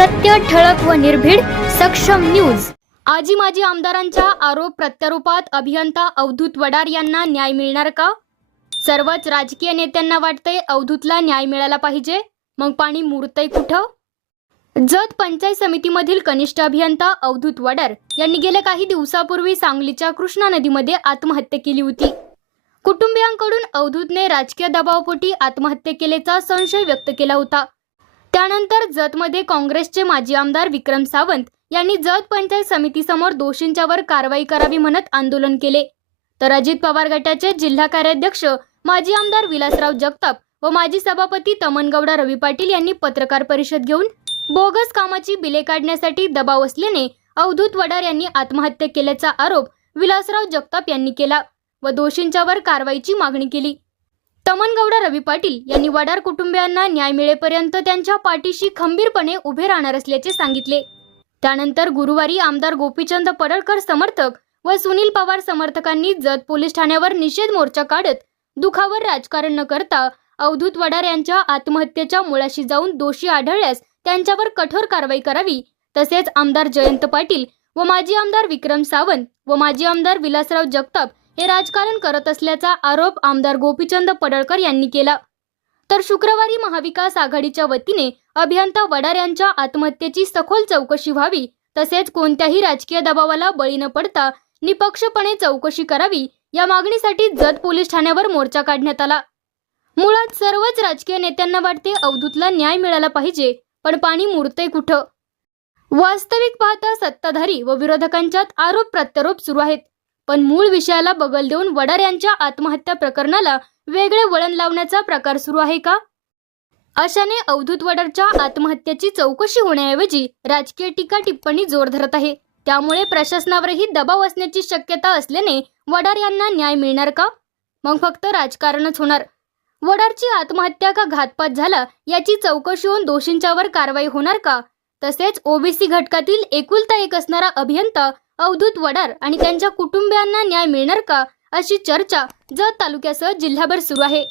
सत्य ठळक व निर्भीड सक्षम न्यूज. आजी माजी आमदारांच्या आरोप प्रत्यारोपात अभियंता अवधूत वडार यांना न्याय मिळणार का? सर्वच राजकीय नेत्यांना वाटतंय अवधूतला न्याय मिळाला पाहिजे. मग पाणी मुरतय कुठं? जत पंचायत समितीमधील कनिष्ठ अभियंता अवधूत वडार यांनी गेल्या काही दिवसापूर्वी सांगलीच्या कृष्णा नदीमध्ये आत्महत्या केली होती. कुटुंबियांकडून अवधूतने राजकीय दबावपोटी आत्महत्या केल्याचा संशय व्यक्त केला होता. त्यानंतर जतमध्ये काँग्रेसचे माजी आमदार विक्रम सावंत यांनी जत पंचायत समितीसमोर दोषींच्यावर कारवाई करावी म्हणत आंदोलन केले. तर अजित पवार गटाचे जिल्हा कार्याध्यक्ष माजी आमदार विलासराव जगताप व माजी सभापती तमनगौडा रवी पाटील यांनी पत्रकार परिषद घेऊन बोगस कामाची बिले काढण्यासाठी दबाव असल्याने अवधूत वडार यांनी आत्महत्या केल्याचा आरोप विलासराव जगताप यांनी केला व दोषींच्यावर कारवाईची मागणी केली. तमनगौडा रवी पाटील यांनी वडार कुटुंबियांना न्याय मिळेपर्यंत त्यांच्या पाठीशी खंबीरपणे उभे राहणार असल्याचे सांगितले. त्यानंतर गुरुवारी आमदार गोपीचंद पडळकर समर्थक व सुनील पवार समर्थकांनी जत पोलीस ठाण्यावर निषेध मोर्चा काढत दुखावर राजकारण न करता अवधूत वडार यांच्या आत्महत्येच्या मुळाशी जाऊन दोषी आढळल्यास त्यांच्यावर कठोर कारवाई करावी तसेच आमदार जयंत पाटील व माजी आमदार विक्रम सावंत व माजी आमदार विलासराव जगताप हे राजकारण करत असल्याचा आरोप आमदार गोपीचंद पडळकर यांनी केला. तर शुक्रवारी महाविकास आघाडीच्या वतीने अभियंता वडार यांच्या आत्महत्येची सखोल चौकशी व्हावी तसेच कोणत्याही राजकीय दबावाला बळी न पडता निपक्षपणे चौकशी करावी या मागणीसाठी जत पोलीस ठाण्यावर मोर्चा काढण्यात आला. मुळात सर्वच राजकीय नेत्यांना वाटते अवधूतला न्याय मिळाला पाहिजे पण पाणी मुरतंय कुठं? वास्तविक पाहता सत्ताधारी व विरोधकांच्यात आरोप प्रत्यारोप सुरू आहेत. पण मूळ विषयाला बगल देऊन वडार यांच्या आत्महत्या प्रकरणाला वेगळे वळण लावण्याचा प्रकार सुरू आहे का? अशाने अवधूत वडारच्या आत्महत्येची चौकशी होण्याऐवजी राजकीय टीका टिप्पणी जोर धरत आहे. त्यामुळे प्रशासनावरही दबाव असण्याची शक्यता असल्याने वडार यांना न्याय मिळणार का? मग फक्त राजकारणच होणार. वडारची आत्महत्या का घातपात झाला याची चौकशी होऊन दोषींच्यावर कारवाई होणार का? तसेच ओबीसी घटकातील एकुलता एक असणारा अभियंता अवधूत वडार आणि त्यांच्या कुटुंबियांना न्याय मिळणार का अशी चर्चा जत तालुक्यासह जिल्हाभर सुरू आहे.